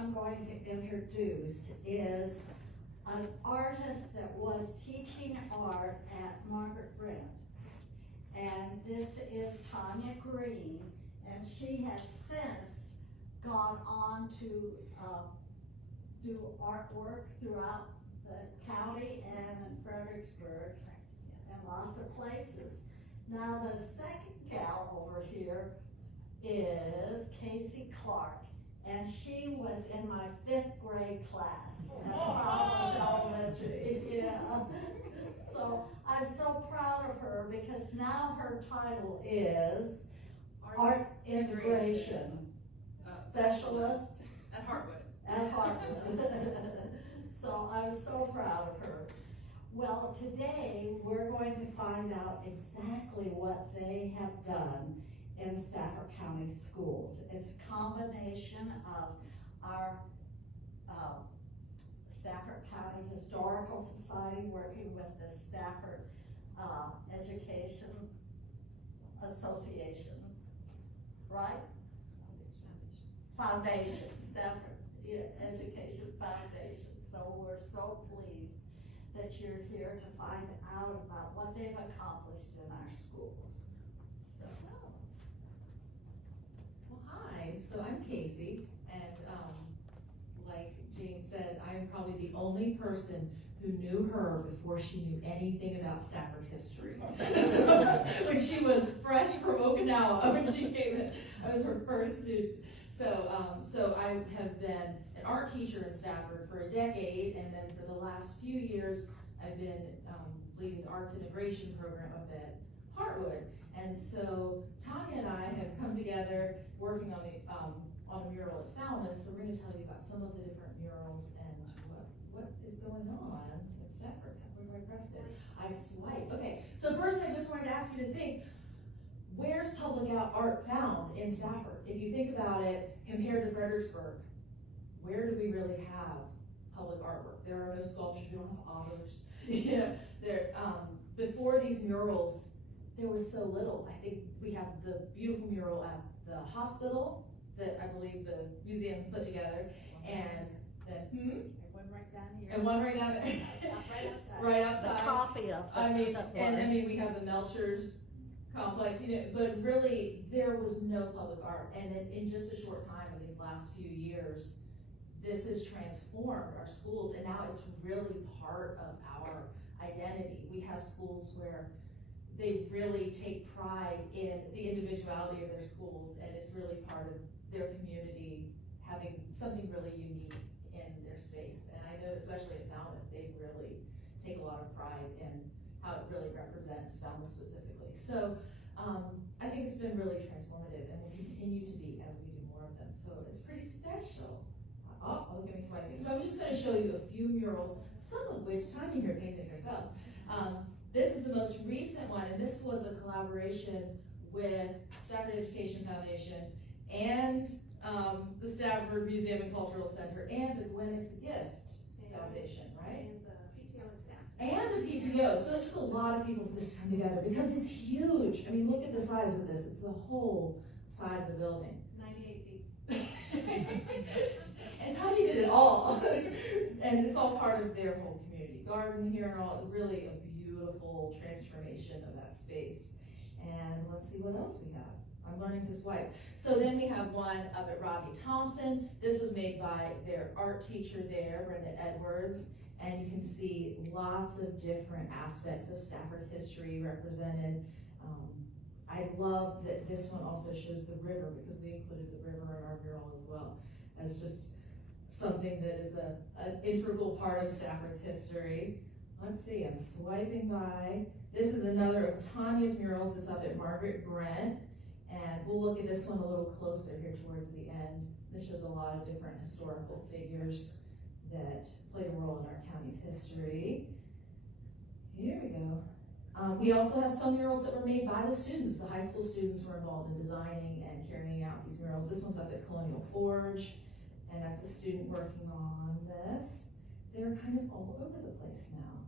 I'm going to introduce is an artist that was teaching art at Margaret Brent. And this is Tanya Green, and she has since gone on to do artwork throughout the county and in Fredericksburg and lots of places. Now the second gal over here is Casey Clark, and she was in my 5th grade class at Providence Elementary. Yeah. So I'm so proud of her because now her title is Art Integration Specialist at Hartwood. At Hartwood. So I'm so proud of her. Well, today we're going to find out exactly what they have done in Stafford County Schools. It's a combination of our Stafford County Historical Society working with the Stafford Education Association, right? Foundation, Stafford Education Foundation. So we're so pleased that you're here to find out about what they've accomplished in our schools. So. Well, hi, so I'm Casey, and like Jane said, I'm probably the only person who knew her before she knew anything about Stafford history. So, when she was fresh from Okinawa, when she came in, I was her first student. So I have been an art teacher in Stafford for a decade, and then for the last few years, I've been leading the arts integration program up at Hartwood. And so Tanya and I have come together working on a mural at Falmouth. So we're going to tell you about some of the different murals and what is going on at Stafford. Where do I press there? I swipe. Okay. So first, I just wanted to ask you to think. Where's public art found in Stafford? If you think about it, compared to Fredericksburg, where do we really have public artwork? There are no sculptures, we don't have others. Before these murals, there was so little. I think we have the beautiful mural at the hospital that I believe the museum put together, and then, And one right down here. and one right down there. Right outside. Right outside. The copy of we have the Melchers complex, but really there was no public art, and in just a short time in these last few years, this has transformed our schools, and now it's really part of our identity. We have schools where they really take pride in the individuality of their schools, and it's really part of their community having something really unique in their space. And I know especially at Falmouth, they really take a lot of pride in how it really represents Falmouth specifically. So I think it's been really transformative and will continue to be as we do more of them. So it's pretty special. Oh, look at me swiping. So I'm just going to show you a few murals, some of which Tanya here painted herself. This is the most recent one, and this was a collaboration with Stafford Education Foundation and the Stafford Museum and Cultural Center and the Gwyneth's Gift Foundation, right? And the PTO and staff. And the PTO. So it took a lot of people for this to come together because it's huge. I mean, look at the size of this. It's the whole side of the building. 98 feet. And Tanya did it all. And it's all part of their whole community garden here and all. Really a beautiful transformation of that space. And let's see what else we have. I'm learning to swipe. So then we have one up at Rodney Thompson. This was made by their art teacher there, Brenda Edwards. And you can see lots of different aspects of Stafford history represented. I love that this one also shows the river because we included the river in our mural as well as just something that is an integral part of Stafford's history. Let's see, I'm swiping by. This is another of Tanya's murals that's up at Margaret Brent. And we'll look at this one a little closer here towards the end. This shows a lot of different historical figures that played a role in our county's history. Here we go. We also have some murals that were made by the students. The high school students were involved in designing and carrying out these murals. This one's up at Colonial Forge, and that's a student working on this. They're kind of all over the place now.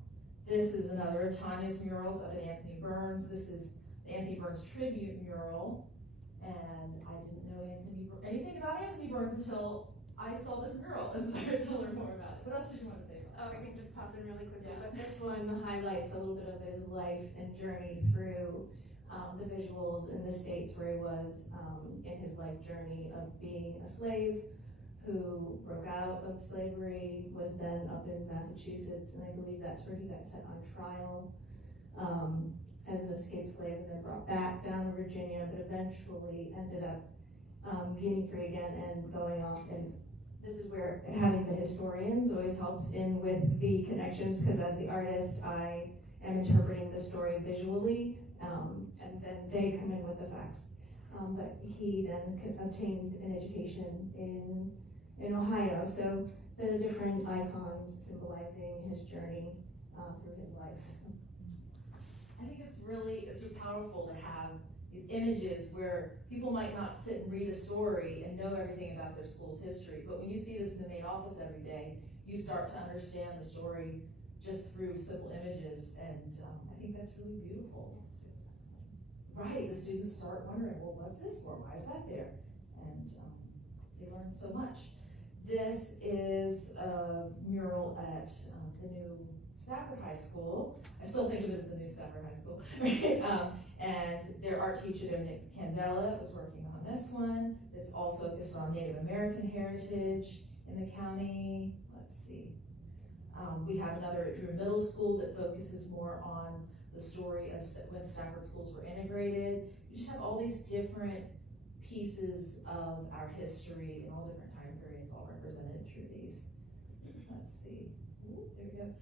This is another of Tanya's murals up at Anthony Burns. This is the Anthony Burns tribute mural, and I didn't know anything about Anthony Burns until I saw this mural and started to learn more about it. What else did you want to say about it? Oh, I can just pop in really quickly. Yeah. But This one highlights a little bit of his life and journey through the visuals in the States where he was in his life journey of being a slave who broke out of slavery, was then up in Massachusetts, and I believe that's where he got set on trial as an escaped slave and then brought back down to Virginia, but eventually ended up getting free again and going off. And this is where having the historians always helps in with the connections, because as the artist, I am interpreting the story visually, and then they come in with the facts. But he then obtained an education in Ohio, so the different icons symbolizing his journey through his life. I think it's really powerful to have these images where people might not sit and read a story and know everything about their school's history, but when you see this in the main office every day, you start to understand the story just through simple images, and I think that's really beautiful. Right, the students start wondering, well, what's this for? Why is that there? And they learn so much. This is a mural at the new Stafford High School. I still think of it as the new Stafford High School, right? And their art teacher there, Nick Candela, was working on this one. It's all focused on Native American heritage in the county. Let's see. We have another at Drew Middle School that focuses more on the story of when Stafford schools were integrated. You just have all these different pieces of our history in all different time periods, all represented through these. Let's see. Ooh, there we go.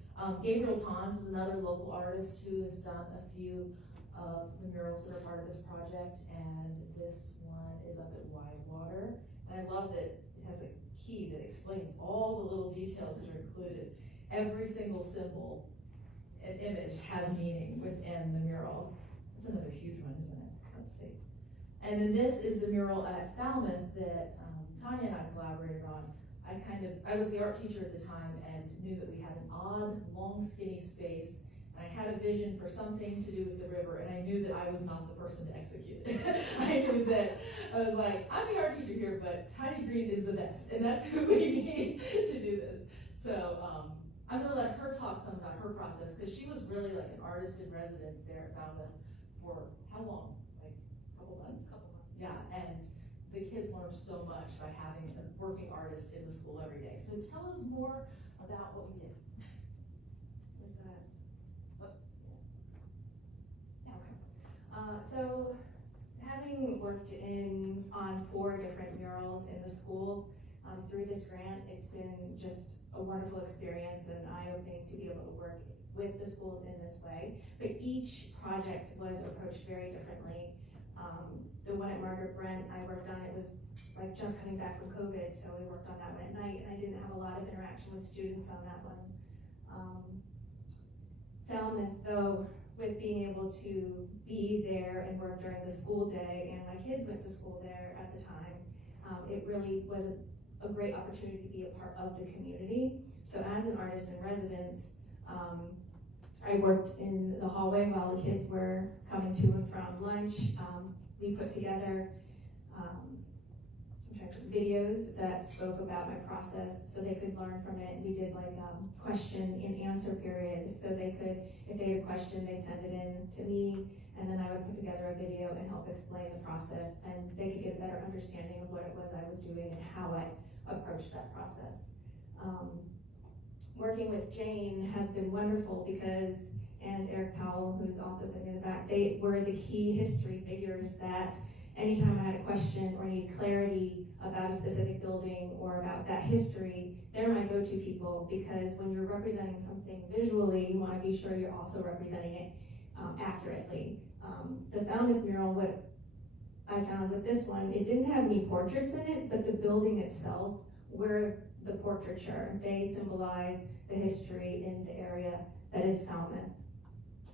Gabriel Pons is another local artist who has done a few of the murals that are part of this project, and this one is up at Widewater. And I love that it has a key that explains all the little details that are included. Every single symbol and image has meaning within the mural. That's another huge one, isn't it? Let's see. And then this is the mural at Falmouth that Tanya and I collaborated on. I was the art teacher at the time and knew that we had an odd, long, skinny space. And I had a vision for something to do with the river, and I knew that I was not the person to execute it. I knew that, I was like, I'm the art teacher here, but Tanya Green is the best, and that's who we need to do this. So I'm gonna let her talk some about her process, because she was really like an artist in residence there at Falmouth for how long? Like a couple months? Yeah, and the kids learned so much by having a working artist in the school every day. So tell us more about what we did. Was that? Oh, yeah. Okay. So having worked on 4 different murals in the school through this grant, it's been just a wonderful experience and eye-opening to be able to work with the schools in this way. But each project was approached very differently. The one at Margaret Brent I worked on, it was like just coming back from COVID, so we worked on that one at night, and I didn't have a lot of interaction with students on that one. Falmouth, though, with being able to be there and work during the school day, and my kids went to school there at the time, it really was a great opportunity to be a part of the community. So as an artist in residence, I worked in the hallway while the kids were coming to and from lunch. We put together videos that spoke about my process so they could learn from it. We did like question and answer period, so they could, if they had a question, they'd send it in to me, and then I would put together a video and help explain the process, and they could get a better understanding of what it was I was doing and how I approached that process. Working with Jane has been wonderful because, and Eric Powell, who's also sitting in the back, they were the key history figures that anytime I had a question or needed clarity about a specific building or about that history, they're my go-to people, because when you're representing something visually, you want to be sure you're also representing it accurately. The Falmouth mural, what I found with this one, it didn't have any portraits in it, but the building itself were the portraiture. They symbolize the history in the area that is Falmouth.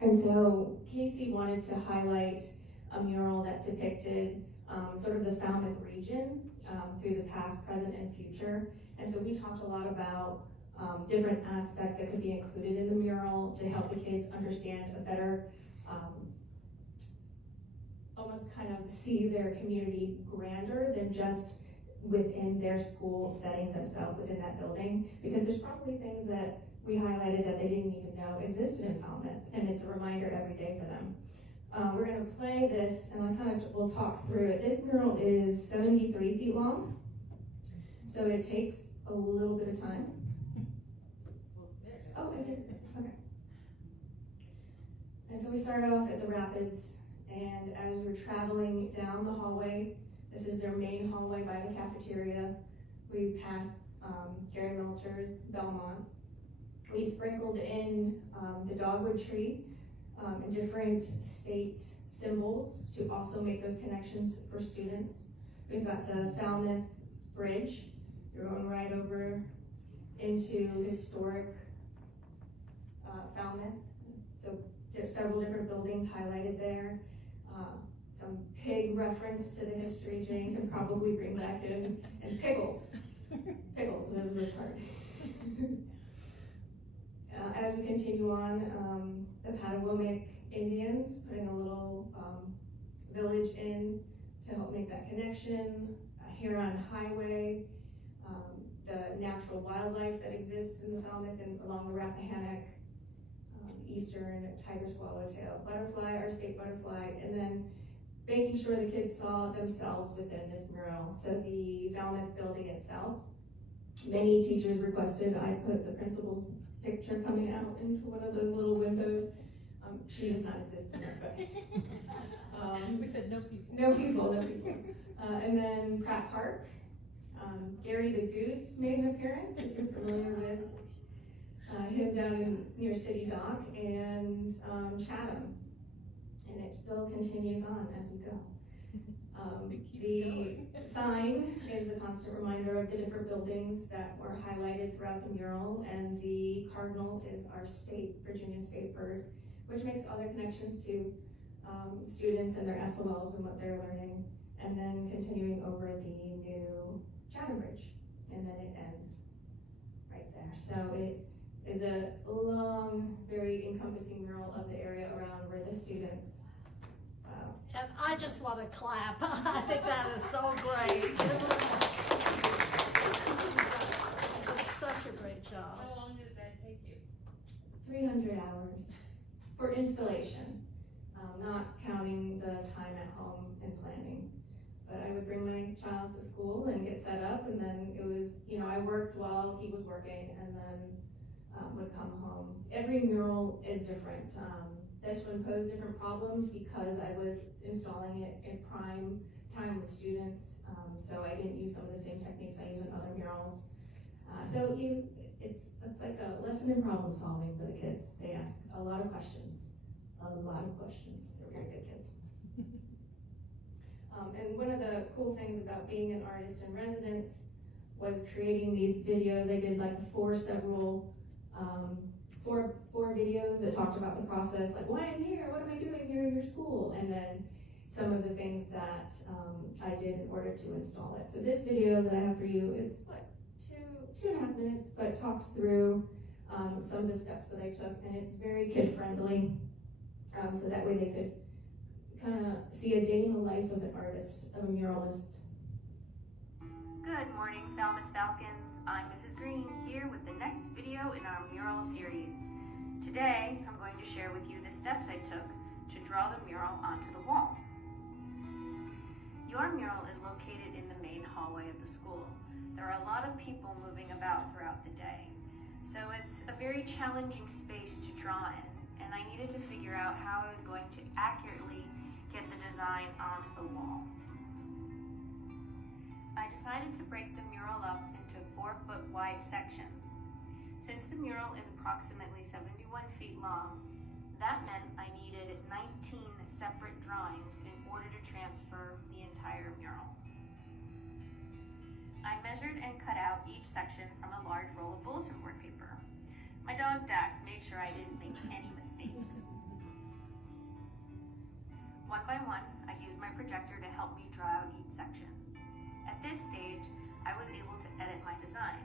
And so Casey wanted to highlight a mural that depicted sort of the Falmouth region through the past, present, and future. And so we talked a lot about different aspects that could be included in the mural to help the kids understand a better, almost kind of see their community grander than just within their school setting themselves within that building, because there's probably things that we highlighted that they didn't even know existed in Falmouth, and it's a reminder every day for them. We're going to play this, and we'll talk through it. This mural is 73 feet long, so it takes a little bit of time. Oh, it did. Okay. And so we started off at the Rapids, and as we're traveling down the hallway, this is their main hallway by the cafeteria. We passed Gary Melcher's Belmont. We sprinkled in the dogwood tree and different state symbols to also make those connections for students. We've got the Falmouth Bridge. You're going right over into historic Falmouth. So there's several different buildings highlighted there. Some pig reference to the history Jane can probably bring back in, and pickles. Pickles, that was a part. As we continue on, the Patawomic Indians, putting a little village in to help make that connection. Huron Highway, the natural wildlife that exists in the Falmouth and along the Rappahannock, eastern tiger swallowtail butterfly, our state butterfly, and then making sure the kids saw themselves within this mural. So the Falmouth building itself, many teachers requested I put the principal's picture coming out into one of those little windows. She does not exist in there, but We said no people. no people. And then Pratt Park, Gary the Goose made an appearance, if you're familiar with him down in near City Dock, and Chatham, and it still continues on as we go. The sign is the constant reminder of the different buildings that were highlighted throughout the mural, and the cardinal is our state, Virginia state bird, which makes other connections to students and their SOLs and what they're learning, and then continuing over the new Chatham Bridge, and then it ends right there. So it is a long, very encompassing mural of the area around where the students. And I just want to clap. I think that is so great. It's such a great job. How long did that take you? 300 hours for installation, not counting the time at home and planning. But I would bring my child to school and get set up, and then it was, I worked while he was working, and then would come home. Every mural is different. This one posed different problems because I was installing it in prime time with students, so I didn't use some of the same techniques I use in other murals. It's like a lesson in problem solving for the kids. They ask a lot of questions. They're very good kids. And one of the cool things about being an artist in residence was creating these videos. I did like four videos that talked about the process, like why I'm here, what am I doing here in your school, and then some of the things that I did in order to install it. So this video that I have for you, it's like two and a half minutes, but talks through some of the steps that I took, and it's very kid friendly, so that way they could kind of see a day in the life of an artist, of a muralist. Good morning, Falmouth Falcons. I'm Mrs. Green here with the next video in our mural series. Today, I'm going to share with you the steps I took to draw the mural onto the wall. Your mural is located in the main hallway of the school. There are a lot of people moving about throughout the day, so it's a very challenging space to draw in, and I needed to figure out how I was going to accurately get the design onto the wall. I decided to break the mural up into 4-foot wide sections. Since the mural is approximately 71 feet long, that meant I needed 19 separate drawings in order to transfer the entire mural. I measured and cut out each section from a large roll of bulletin board paper. My dog Dax made sure I didn't make any mistakes. One by one, I used my projector to help me draw out each section. At this stage, I was able to edit my design.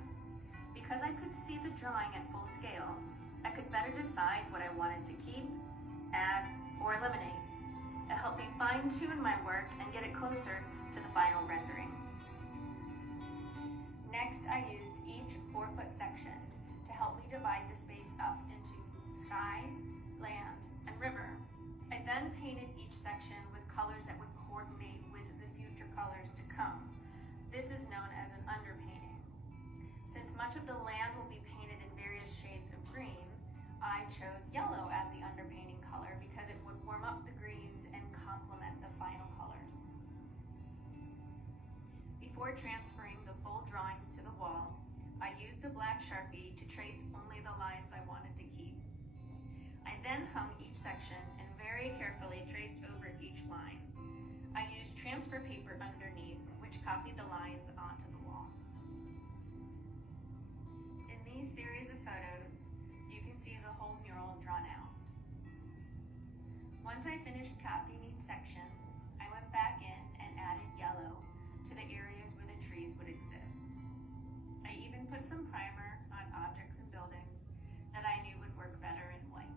Because I could see the drawing at full scale, I could better decide what I wanted to keep, add, or eliminate. It helped me fine-tune my work and get it closer to the final rendering. Next, I used each 4-foot section to help me divide the space up into sky, land, and river. I then painted each section with colors that would coordinate with the future colors to come. This is known as an underpainting. Since much of the land will be painted in various shades of green, I chose yellow as the underpainting color because it would warm up the greens and complement the final colors. Before transferring the full drawings to the wall, I used a black Sharpie to trace only the lines I wanted to keep. I then hung each section and very carefully traced over each line. I used transfer paper underneath, which copied the lines onto the wall. In these series of photos, you can see the whole mural drawn out. Once I finished copying each section, I went back in and added yellow to the areas where the trees would exist. I even put some primer on objects and buildings that I knew would work better in white.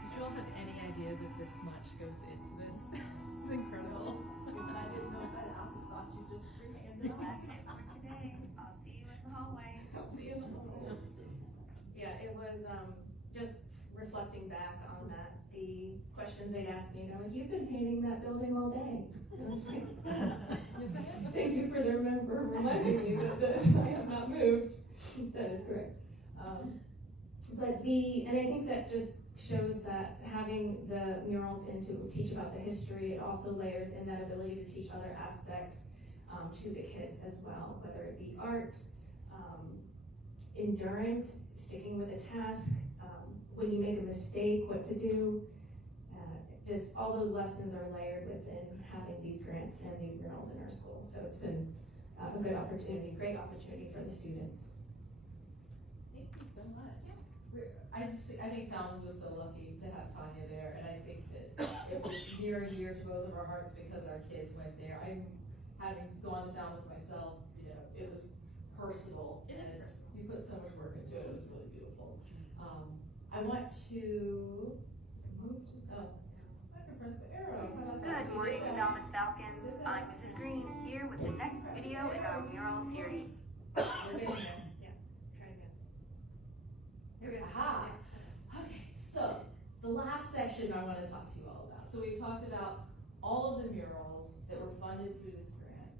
Did you all have any idea that this much goes into this? It's incredible. I didn't know that, I thought you just freehanded Well, that's it for today. I'll see you in the hallway. I'll see you in the hall. Yeah, it was just reflecting back on that, the questions they'd ask me, they're like, you've been painting that building all day. And I was like, yes. Yes, I have. Thank you for reminding me that I have not moved. That is correct. And I think that just shows that having the murals in to teach about the history, it also layers in that ability to teach other aspects to the kids as well, whether it be art, endurance, sticking with a task, when you make a mistake, what to do. Just all those lessons are layered within having these grants and these murals in our school. So it's been a good opportunity, great opportunity for the students. Thank you so much. I think Falmouth was so lucky to have Tanya there, and I think that it was near and dear to both of our hearts because our kids went there. I'm having gone to Falmouth myself, you know, it was personal. It is and personal. You put so much work into it. It was really beautiful. I want to move to, I can press the arrow. How about that? Good morning, Falmouth Falcons. I'm Mrs. Green here with the next video in our mural series. We're getting there. Try again. Here we go. Aha. Okay, so the last section I want to talk to you all about. So we've talked about all of the murals that were funded through this grant,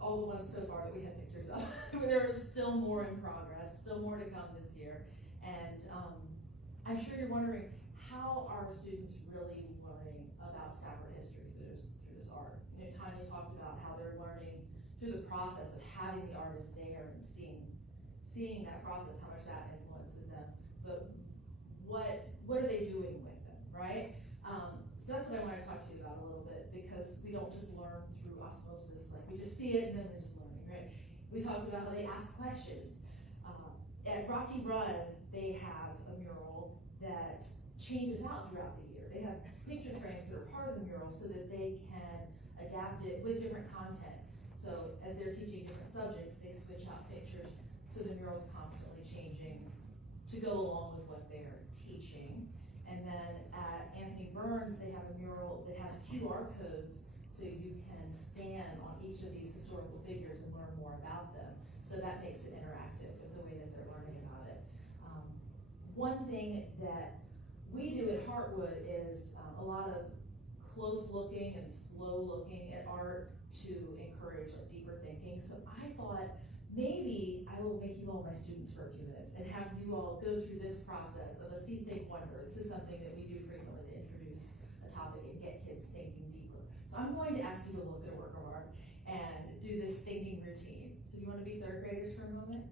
all the ones so far that we have pictures of. There is still more in progress, still more to come this year. And I'm sure you're wondering, how are students really learning about Stafford history through this art? You know, Tanya talked about how they're learning through the process of having the artist there and seeing that process, how much that influences them. But what are they doing with them, right? So that's what I want to talk to you about a little bit, because we don't just learn through osmosis, like we just see it and then we're just learning, right? We talked about how they ask questions. At Rocky Run, they have a mural that changes out throughout the year. They have picture frames that are part of the mural so that they can adapt it with different content. So as they're teaching different subjects, they switch out pictures so the mural's constantly changing to go along with what they're teaching. And then at Anthony Burns, they have a mural that has QR codes so you can scan on each of these historical figures and learn more about them. So that makes it interactive with the way that they're learning about it. One thing that we do at Heartwood is a lot of close looking and slow looking at art to encourage like deeper thinking. So I thought maybe I will make you all my students for a few minutes and have you all go through this process of a see, think, wonder. This is something that we do frequently to introduce a topic and get kids thinking deeper. So I'm going to ask you to look at a work of art and do this thinking routine. So do you want to be third graders for a moment?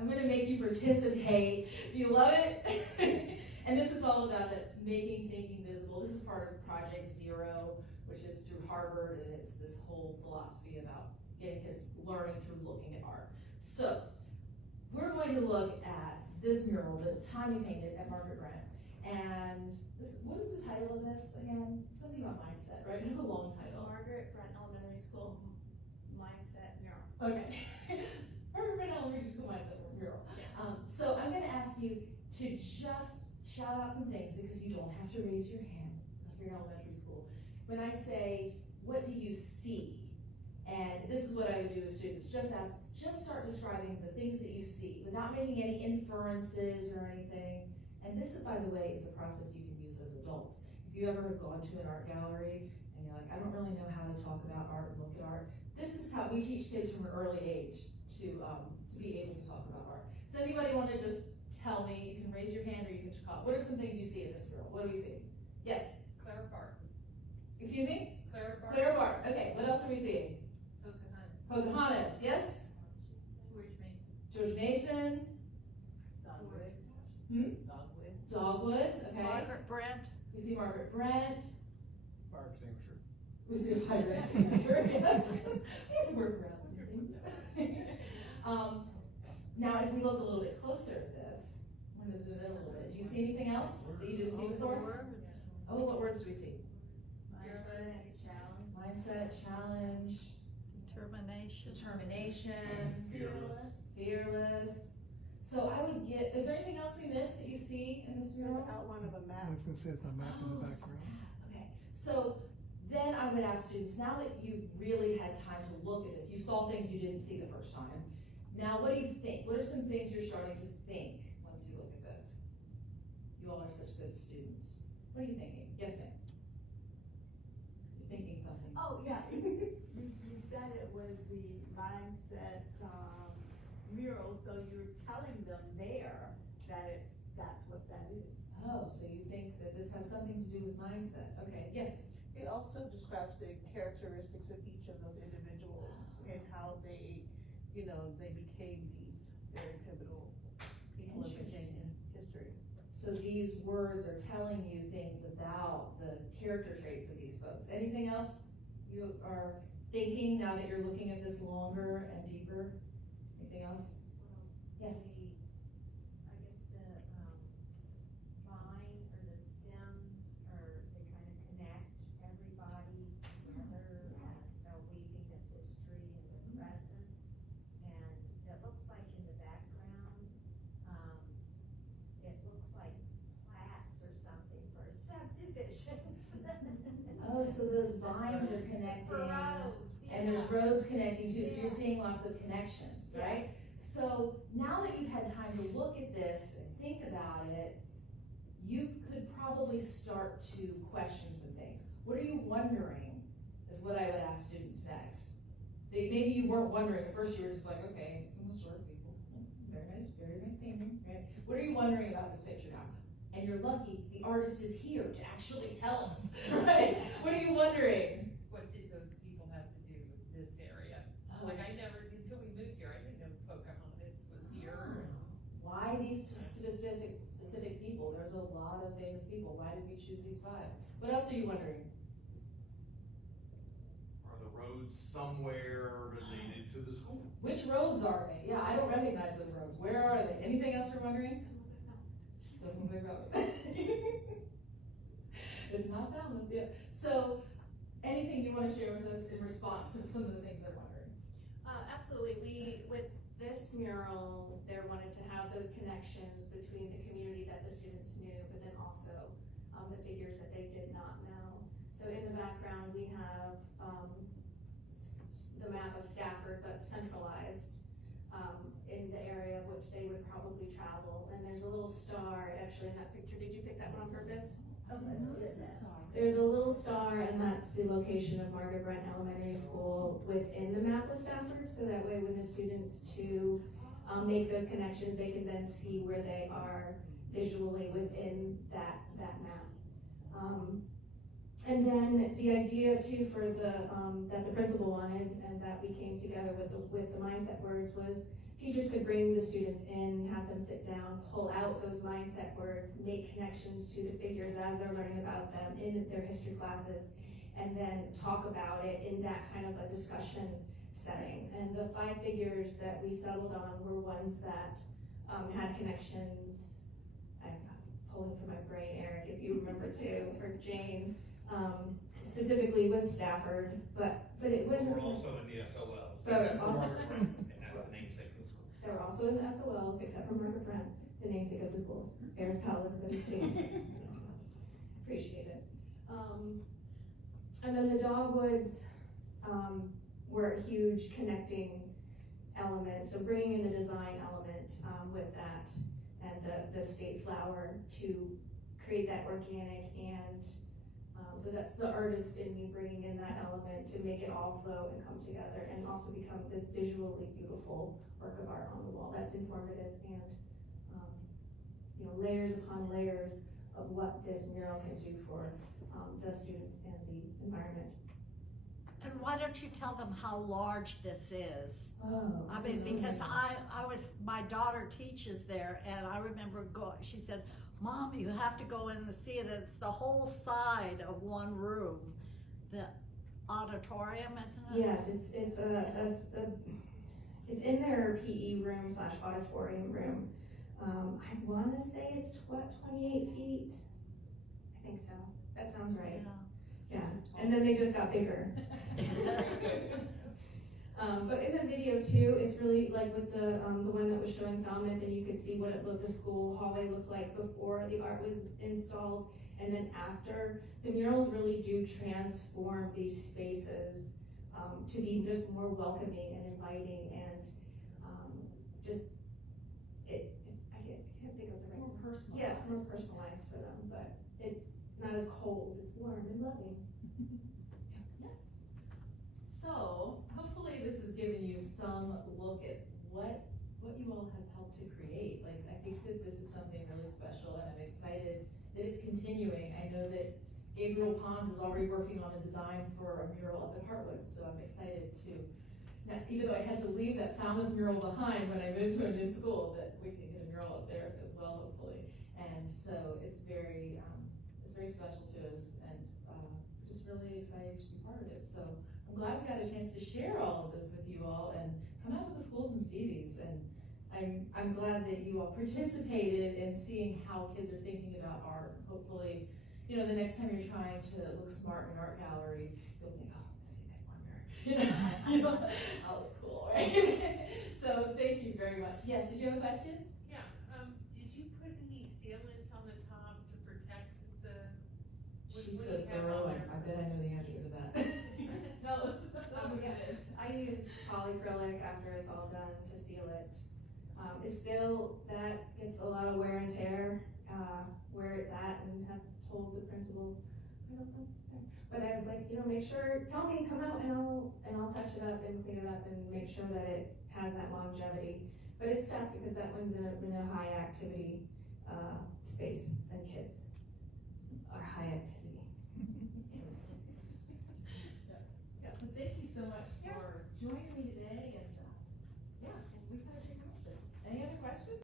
I'm going to make you participate. Do you love it? And this is all about it, making thinking visible. This is part of Project Zero, which is through Harvard, and it's this whole philosophy about getting kids learning through looking at art. So we're going to look at this mural that Tanya painted at Margaret Grant. And what is the title of this again? Something about mindset, right? It's a long title. Margaret Brent Elementary School Mindset Mural. Okay. Margaret Brent Elementary School Mindset Mural. So I'm going to ask you to just shout out some things, because you don't have to raise your hand like you're in elementary school. When I say, what do you see? And this is what I would do with students. Just start describing the things that you see without making any inferences or anything. And this, by the way, is a process you can use as adults. If you ever have gone to an art gallery and you're like, I don't really know how to talk about art and look at art, this is how we teach kids from an early age to be able to talk about art. So anybody want to just tell me? You can raise your hand or you can just call. What are some things you see in this mural? What do we see? Yes? Clara Bark. Excuse me? Clara Bark. Clara Bark. Okay, what else are we seeing? Pocahontas. Pocahontas, yes? George Mason. George Mason. Dogwood. Dogwoods, okay. Margaret Brent. We see Margaret Brent. Fire extinguisher. We see a fire extinguisher, yes. We have to work around some things. Now, if we look a little bit closer at this, I'm going to zoom in a little bit. Do you see anything else that you didn't see before? Oh, what words do we see? Mindset, challenge, determination, fearless. So I would get, is there anything else we missed that you see in this mural? Outline of a map. I was gonna say it's a map in the Oh, background. okay. So then I would ask students, now that you've really had time to look at this, you saw things you didn't see the first time. Now, what do you think? What are some things you're starting to think once you look at this? You all are such good students. What are you thinking? Yes, ma'am. You're thinking something. Oh, yeah, you said it was the mindset mural, so you're telling them there that that's what that is. Oh, so you think that this has something to do with mindset. Okay, yes. It also describes the characteristics of each of those individuals and how they, they became these very pivotal people in Virginia history. So these words are telling you things about the character traits of these folks. Anything else you are thinking now that you're looking at this longer and deeper? Anything else? Yes. I guess the vine or the stems they kind of connect everybody together and are weaving of history and the present. And it looks like in the background, it looks like plats or something for subdivisions. Oh, so those vines are connecting, and there's roads connecting too, so you're seeing lots of connections, right? So now that you've had time to look at this and think about it, you could probably start to question some things. What are you wondering is what I would ask students next. Maybe you weren't wondering at first, you were just like, okay, some historic people, very nice painting, right? What are you wondering about this picture now? And you're lucky, the artist is here to actually tell us, right? What are you wondering? What did those people have to do with this area? Like I never, until we moved here, I didn't know Pocahontas was here. Why these specific people? There's a lot of famous people. Why did we choose these 5? What else are you wondering? Are the roads somewhere related to the school? Which roads are they? Yeah, I don't recognize those roads. Where are they? Anything else you're wondering? Doesn't look like It's not Falmouth, yeah. So, anything you want to share with us in response to some of the things they're wondering? Absolutely. With this mural, they wanted to have those connections between the community that the students knew, but then also the figures that they did not know. So in the background, we have the map of Stafford, but centralized in the area of which they would probably travel. And there's a little star actually in that picture. Did you pick that one on purpose? There's a little star, and that's the location of Margaret Brent Elementary School within the map of Stafford, so that way when the students make those connections, they can then see where they are visually within that map. And then the idea too for that the principal wanted, and that we came together with the mindset words, was teachers could bring the students in, have them sit down, pull out those mindset words, make connections to the figures as they're learning about them in their history classes, and then talk about it in that kind of a discussion setting. And the 5 figures that we settled on were ones that had connections. I pulling from my brain, Eric, if you remember too, or Jane, specifically with Stafford, but it But wasn't. we're also in the SOLs, But except for also- Margaret Brent, and that's the namesake of the school. They were also in the SOLs, except for Margaret Brent, the namesake of the schools. Eric Powell, everybody, please. Appreciate it. And then the dogwoods were a huge connecting element. So bringing in the design element with that and the state flower to create that organic and so that's the artist in me bringing in that element to make it all flow and come together and also become this visually beautiful work of art on the wall that's informative and layers upon layers of what this mural can do for the students and the environment. And why don't you tell them how large this is? Oh, I mean, because my daughter teaches there, and I remember she said, Mom, you have to go in and see it. It's the whole side of one room. The auditorium, isn't it? Yes, it's in their PE room / auditorium room. I want to say it's 28 feet. I think so. That sounds right. Yeah. And then they just got bigger. But in the video too, it's really like with the one that was showing Falmouth, and you could see what the school hallway looked like before the art was installed, and then after. The murals really do transform these spaces to be just more welcoming and inviting, and I can't think of the right More word. personal. Yeah, it's more personalized for them, but it's not as cold. It's warm and loving. So, hopefully this has given you some look at what you all have helped to create. Like, I think that this is something really special, and I'm excited that it's continuing. I know that Gabriel Pons is already working on a design for a mural up at Hartwood, so I'm excited to, now, even though I had to leave that Falmouth mural behind when I moved to a new school, that we can get a mural up there as well, hopefully. And so it's very special to us, and just really excited to be part of it. So I'm glad we got a chance to share all of this with you all and come out to the schools and see these. And I'm glad that you all participated in seeing how kids are thinking about art. Hopefully, the next time you're trying to look smart in an art gallery, you'll think, oh, I see that wonder. I'll look cool, right? So thank you very much. Yes, did you have a question? Yeah, did you put any sealant on the top to protect the? She's so thorough, I bet I know the answer to that. Tell us. I use polyacrylic after it's all done to seal it. It's still, that gets a lot of wear and tear where it's at, and have told the principal, I don't know, but I was like, make sure, tell me, come out and I'll touch it up and clean it up and make sure that it has that longevity. But it's tough because that one's in a high activity space, and kids are high activity. Yeah. Well, thank you so much